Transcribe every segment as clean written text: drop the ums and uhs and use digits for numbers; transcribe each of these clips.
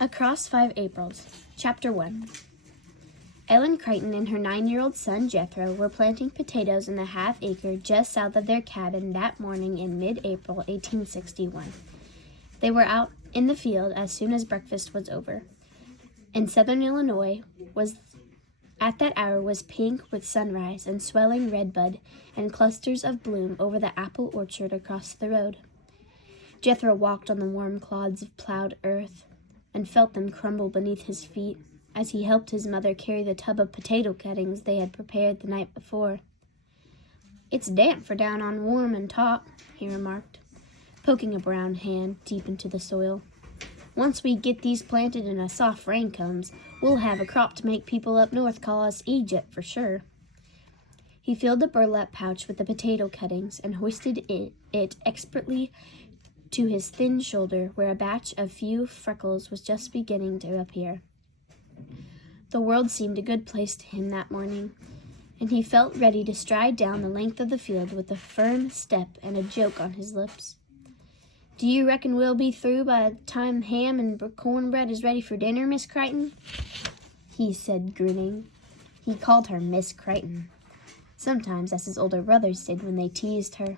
Across 5 Aprils, Chapter 1. Ellen Crichton and her 9-year-old son Jethro were planting potatoes in the half-acre just south of their cabin that morning in mid-April 1861. They were out in the field as soon as breakfast was over. In southern Illinois at that hour was pink with sunrise and swelling redbud and clusters of bloom over the apple orchard across the road. Jethro walked on the warm clods of plowed earth and felt them crumble beneath his feet as he helped his mother carry the tub of potato cuttings they had prepared the night before. "It's damp for down on warm and top," he remarked, poking a brown hand deep into the soil. "Once we get these planted and a soft rain comes, we'll have a crop to make people up north call us Egypt for sure." He filled the burlap pouch with the potato cuttings and hoisted it expertly to his thin shoulder, where a batch of few freckles was just beginning to appear. The world seemed a good place to him that morning, and he felt ready to stride down the length of the field with a firm step and a joke on his lips. "Do you reckon we'll be through by the time ham and cornbread is ready for dinner, Miss Crichton?" he said, grinning. He called her Miss Crichton, sometimes as his older brothers did when they teased her.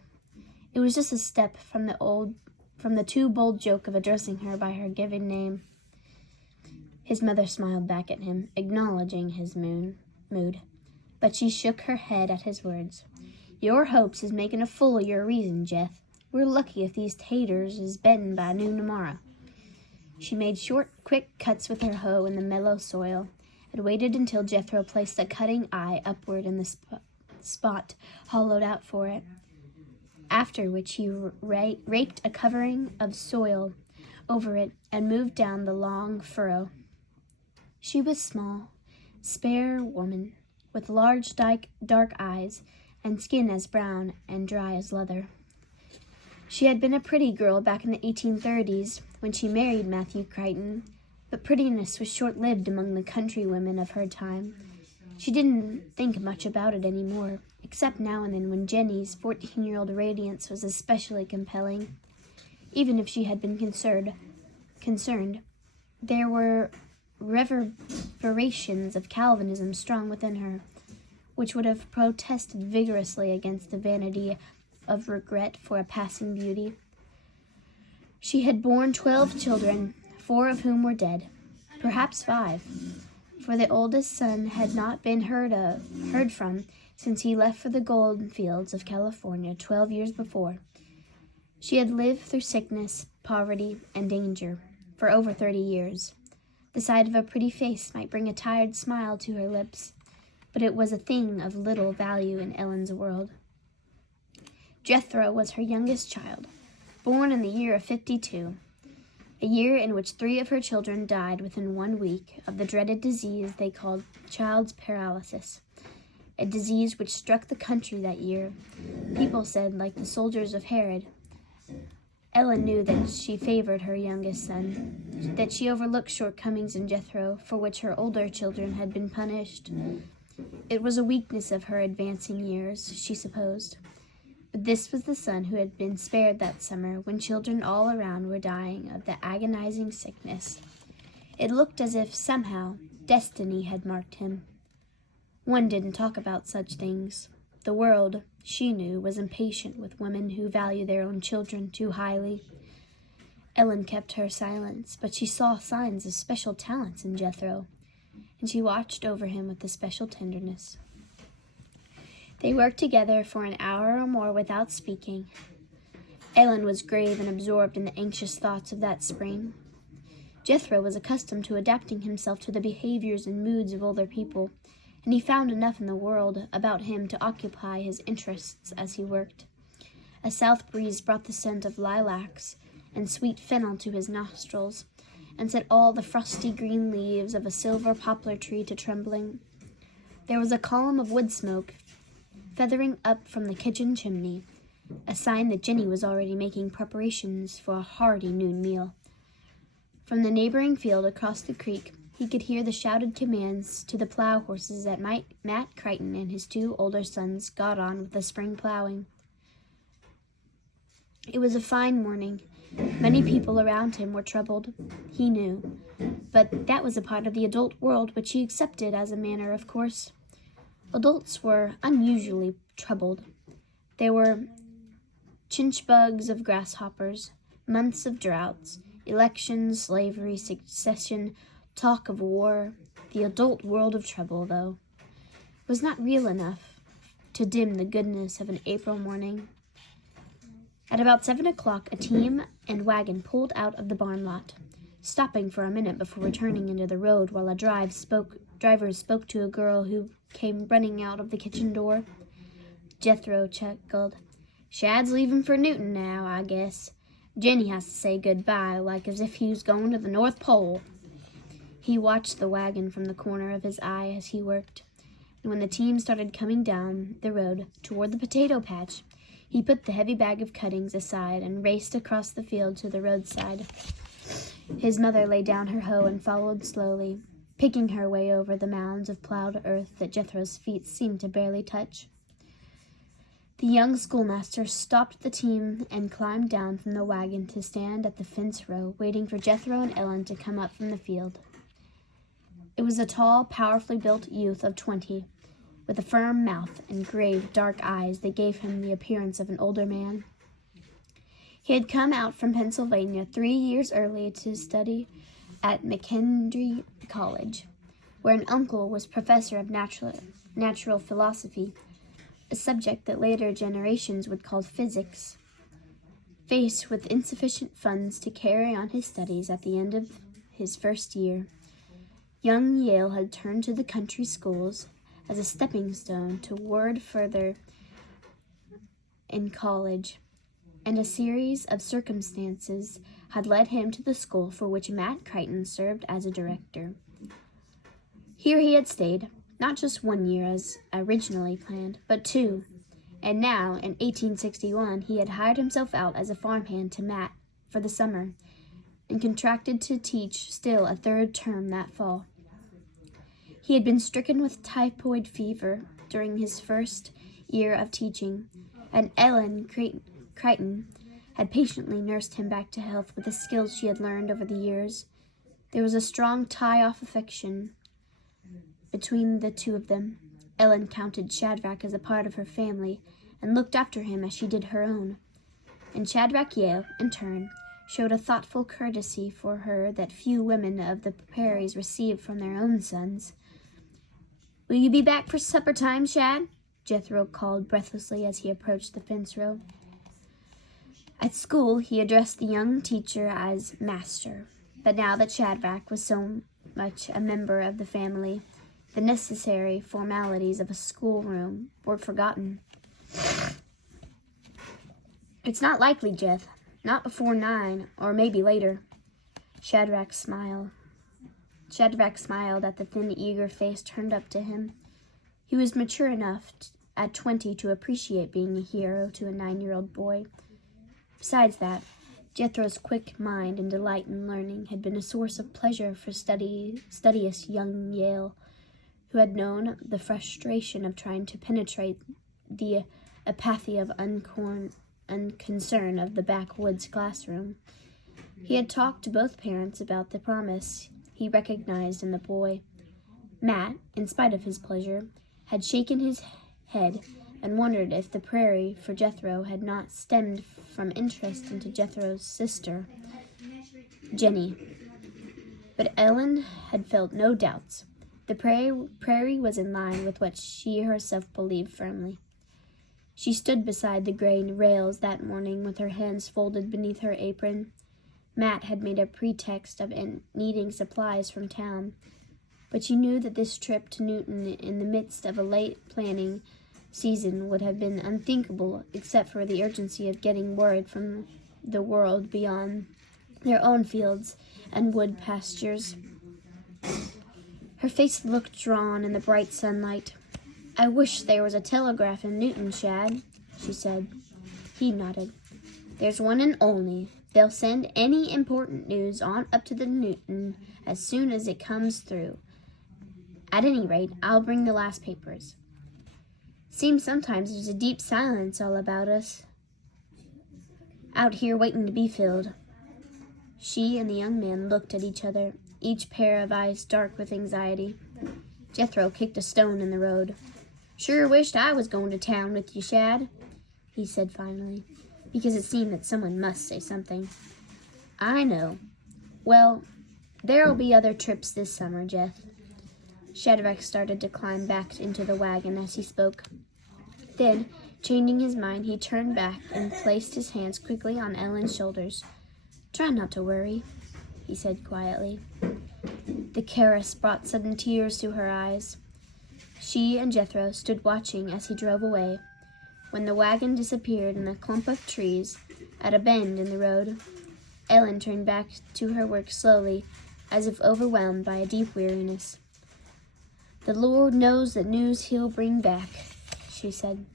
It was just a step from the too bold joke of addressing her by her given name. His mother smiled back at him, acknowledging his mood, but she shook her head at his words. "Your hopes is making a fool of your reason, Jeff. We're lucky if these taters is bedding by noon tomorrow." She made short, quick cuts with her hoe in the mellow soil, and waited until Jethro placed a cutting eye upward in the spot hollowed out for it, after which he raked a covering of soil over it and moved down the long furrow. She was small, spare woman, with large dark eyes and skin as brown and dry as leather. She had been a pretty girl back in the 1830s when she married Matthew Crichton, but prettiness was short-lived among the country women of her time. She didn't think much about it anymore, except now and then when Jenny's 14-year-old radiance was especially compelling. Even if she had been concerned, there were reverberations of Calvinism strong within her, which would have protested vigorously against the vanity of regret for a passing beauty. She had borne 12 children, 4 of whom were dead, perhaps 5, for the oldest son had not been heard from since he left for the gold fields of California 12 years before. She had lived through sickness, poverty, and danger for over 30 years. The sight of a pretty face might bring a tired smile to her lips, but it was a thing of little value in Ellen's world. Jethro was her youngest child, born in the year of 52, a year in which 3 of her children died within 1 week of the dreaded disease they called child's paralysis, a disease which struck the country that year. People said, like the soldiers of Herod. Ellen knew that she favored her youngest son, that she overlooked shortcomings in Jethro for which her older children had been punished. It was a weakness of her advancing years, she supposed. But this was the son who had been spared that summer when children all around were dying of the agonizing sickness. It looked as if, somehow, destiny had marked him. One didn't talk about such things. The world, she knew, was impatient with women who value their own children too highly. Ellen kept her silence, but she saw signs of special talents in Jethro, and she watched over him with a special tenderness. They worked together for an hour or more without speaking. Ellen was grave and absorbed in the anxious thoughts of that spring. Jethro was accustomed to adapting himself to the behaviors and moods of older people, and he found enough in the world about him to occupy his interests as he worked. A south breeze brought the scent of lilacs and sweet fennel to his nostrils, and set all the frosty green leaves of a silver poplar tree to trembling. There was a column of wood smoke feathering up from the kitchen chimney, a sign that Jenny was already making preparations for a hearty noon meal. From the neighboring field across the creek, he could hear the shouted commands to the plow horses that Matt Crichton and his 2 older sons got on with the spring plowing. It was a fine morning. Many people around him were troubled, he knew, But that was a part of the adult world which he accepted as a matter of course. Adults were unusually troubled. There were chinch bugs of grasshoppers, months of droughts, elections, slavery, succession, talk of war. The adult world of trouble, though, was not real enough to dim the goodness of an April morning. At about 7 o'clock, a team and wagon pulled out of the barn lot, stopping for a minute before returning into the road while a driver spoke to a girl who came running out of the kitchen door. Jethro chuckled. "Shad's leaving for Newton now, I guess. Jenny has to say goodbye, like as if he was going to the North Pole." He watched the wagon from the corner of his eye as he worked, and when the team started coming down the road toward the potato patch, he put the heavy bag of cuttings aside and raced across the field to the roadside. His mother laid down her hoe and followed slowly, picking her way over the mounds of plowed earth that Jethro's feet seemed to barely touch. The young schoolmaster stopped the team and climbed down from the wagon to stand at the fence row, waiting for Jethro and Ellen to come up from the field. It was a tall, powerfully built youth of 20, with a firm mouth and grave, dark eyes that gave him the appearance of an older man. He had come out from Pennsylvania 3 years early to study at McKendree College, where an uncle was professor of natural philosophy, a subject that later generations would call physics. Faced with insufficient funds to carry on his studies at the end of his first year, young Yale had turned to the country schools as a stepping stone toward further in college, and a series of circumstances had led him to the school for which Matt Crichton served as a director. Here he had stayed, not just 1 year as originally planned, but 2, and now, in 1861, he had hired himself out as a farmhand to Matt for the summer, and contracted to teach still a 3rd term that fall. He had been stricken with typhoid fever during his first year of teaching, and Ellen Crichton had patiently nursed him back to health with the skills she had learned over the years. There was a strong tie-off affection between the two of them. Ellen counted Shadrach as a part of her family and looked after him as she did her own. And Shadrach Yale, in turn, showed a thoughtful courtesy for her that few women of the prairies received from their own sons. "Will you be back for supper time, Shad?" Jethro called breathlessly as he approached the fence row. At school, he addressed the young teacher as master, but now that Shadrach was so much a member of the family, the necessary formalities of a schoolroom were forgotten. "It's not likely, Jeff. Not before 9, or maybe later." Shadrach smiled at the thin, eager face turned up to him. He was mature enough at 20 to appreciate being a hero to a 9-year-old boy. Besides that, Jethro's quick mind and delight in learning had been a source of pleasure for studious young Yale, who had known the frustration of trying to penetrate the apathy of unconcern of the backwoods classroom. He had talked to both parents about the promise he recognized in the boy. Matt, in spite of his pleasure, had shaken his head and wondered if the prairie for Jethro had not stemmed from interest into Jethro's sister, Jenny. But Ellen had felt no doubts. The prairie was in line with what she herself believed firmly. She stood beside the grain rails that morning with her hands folded beneath her apron. Matt had made a pretext of needing supplies from town, but she knew that this trip to Newton in the midst of a late planning season would have been unthinkable except for the urgency of getting word from the world beyond their own fields and wood pastures. Her face looked drawn in the bright sunlight. "I wish there was a telegraph in Newton, Shad," she said. He nodded. "There's one in Olney. They'll send any important news on up to the Newton as soon as it comes through. At any rate, I'll bring the last papers. Seems sometimes there's a deep silence all about us out here waiting to be filled." She and the young man looked at each other, each pair of eyes dark with anxiety. Jethro kicked a stone in the road. "Sure wished I was going to town with you, Shad," he said finally, because it seemed that someone must say something. "I know. Well, there'll be other trips this summer, Jeff." Shadrach started to climb back into the wagon as he spoke. Then, changing his mind, he turned back and placed his hands quickly on Ellen's shoulders. "Try not to worry," he said quietly. The caress brought sudden tears to her eyes. She and Jethro stood watching as he drove away. When the wagon disappeared in a clump of trees at a bend in the road, Ellen turned back to her work slowly, as if overwhelmed by a deep weariness. "The Lord knows the news he'll bring back," she said.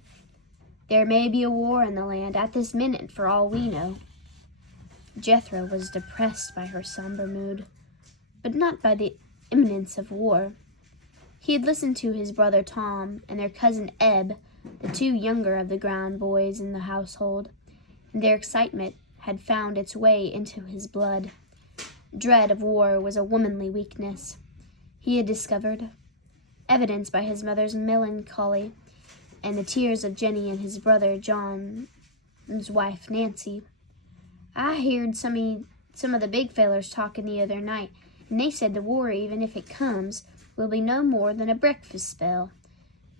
"There may be a war in the land at this minute for all we know." Jethro was depressed by her somber mood, but not by the imminence of war. He had listened to his brother Tom and their cousin Eb, the two younger of the ground boys in the household, and their excitement had found its way into his blood. Dread of war was a womanly weakness, he had discovered, evidenced by his mother's melancholy and the tears of Jenny and his brother John's wife Nancy. "I heard some of the big fellers talking the other night, and they said the war, even if it comes, will be no more than a breakfast spell.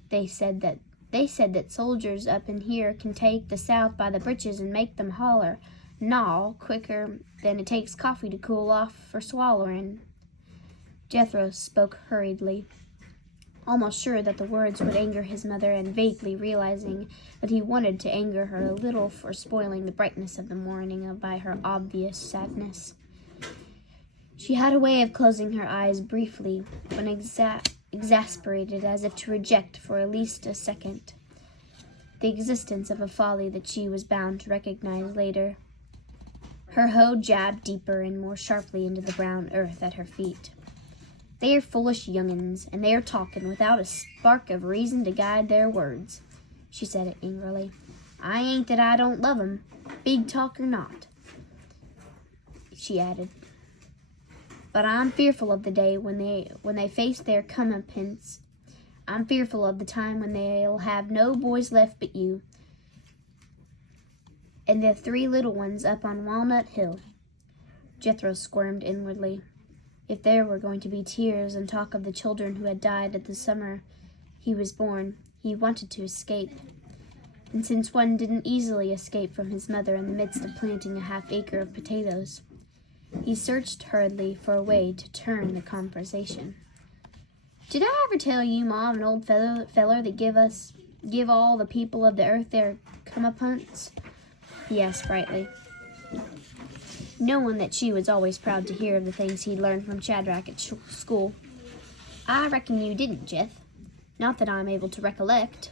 They said that soldiers up in here can take the South by the britches and make them holler, gnaw, quicker than it takes coffee to cool off for swallowing." Jethro spoke hurriedly, almost sure that the words would anger his mother, and vaguely realizing that he wanted to anger her a little for spoiling the brightness of the morning by her obvious sadness. She had a way of closing her eyes briefly when exasperated, as if to reject for at least a second the existence of a folly that she was bound to recognize later. Her hoe jabbed deeper and more sharply into the brown earth at her feet. "They are foolish young'uns, and they are talking without a spark of reason to guide their words," she said it angrily. "I ain't that I don't love 'em, big talk or not," she added. "But I'm fearful of the day when they face their comeuppance. I'm fearful of the time when they'll have no boys left but you and the three little ones up on Walnut Hill." Jethro squirmed inwardly. If there were going to be tears and talk of the children who had died at the summer he was born, he wanted to escape. And since one didn't easily escape from his mother in the midst of planting a half-acre of potatoes, he searched hurriedly for a way to turn the conversation. "Did I ever tell you, Ma, of an old feller that give all the people of the earth their comeuppance?" he asked brightly, knowing that she was always proud to hear of the things he'd learned from Shadrach at school. "I reckon you didn't, Jeff. Not that I'm able to recollect."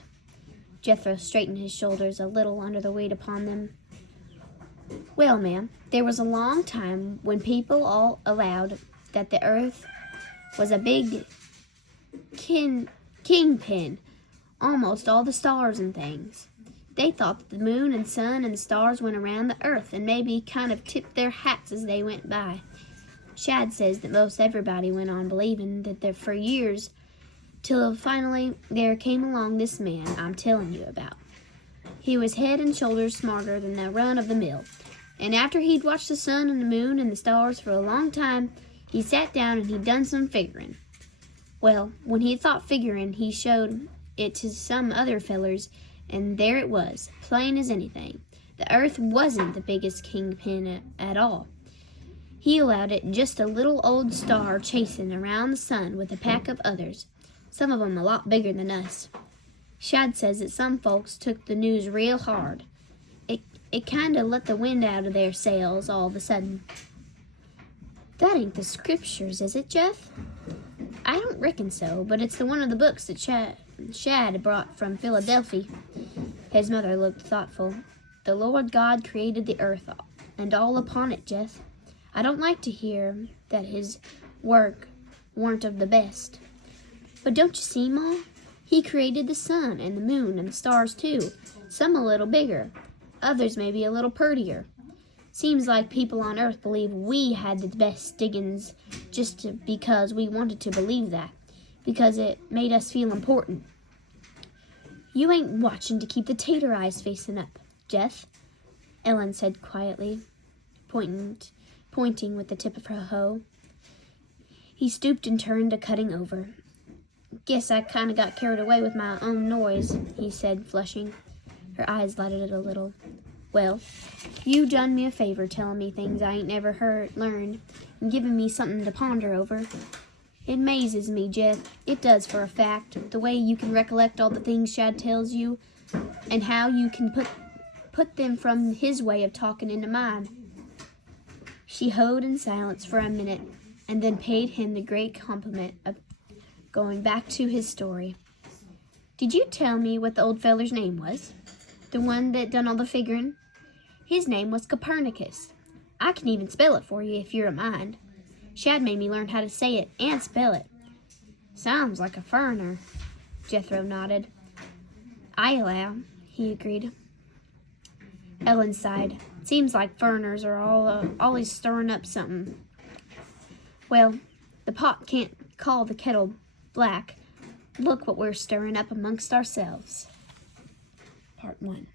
Jethro straightened his shoulders a little under the weight upon them. "Well, ma'am, there was a long time when people all allowed that the earth was a big kingpin, almost all the stars and things. They thought that the moon and sun and the stars went around the earth and maybe kind of tipped their hats as they went by. Shad says that most everybody went on believing that there for years, till finally there came along this man I'm telling you about. He was head and shoulders smarter than the run of the mill, and after he'd watched the sun and the moon and the stars for a long time, he sat down and he done some figuring. Well, when he thought figuring, he showed it to some other fellers, and there it was, plain as anything. The earth wasn't the biggest kingpin at all. He allowed it just a little old star chasing around the sun with a pack of others, some of 'em a lot bigger than us. Shad says that some folks took the news real hard. It kinda let the wind out of their sails all of a sudden." "That ain't the scriptures, is it, Jeff?" "I don't reckon so, but it's the one of the books that Shad brought from Philadelphia." His mother looked thoughtful. "The Lord God created the earth and all upon it, Jeff. I don't like to hear that his work weren't of the best. But don't you see, Ma? He created the sun and the moon and the stars too, some a little bigger, others maybe a little purtier. Seems like people on Earth believe we had the best diggins because we wanted to believe that, because it made us feel important. You ain't watching to keep the tater eyes facing up, Jeff, Ellen said quietly, pointing with the tip of her hoe. He stooped and turned to cutting over. Guess I kinda got carried away with my own noise, he said, flushing. Her eyes lighted a little. Well, you done me a favor telling me things I ain't never learned and giving me something to ponder over. It amazes me, Jeff. It does for a fact, the way you can recollect all the things Shad tells you and how you can put them from his way of talking into mine. She hoed in silence for a minute and then paid him the great compliment of going back to his story. Did you tell me what the old feller's name was? The one that done all the figuring? His name was Copernicus. I can even spell it for you if you're a mind. Shad made me learn how to say it and spell it. Sounds like a foreigner. Jethro nodded. I allow, he agreed. Ellen sighed. Seems like foreigners are always stirring up something. Well, the pot can't call the kettle black. Look what we're stirring up amongst ourselves. Part 1.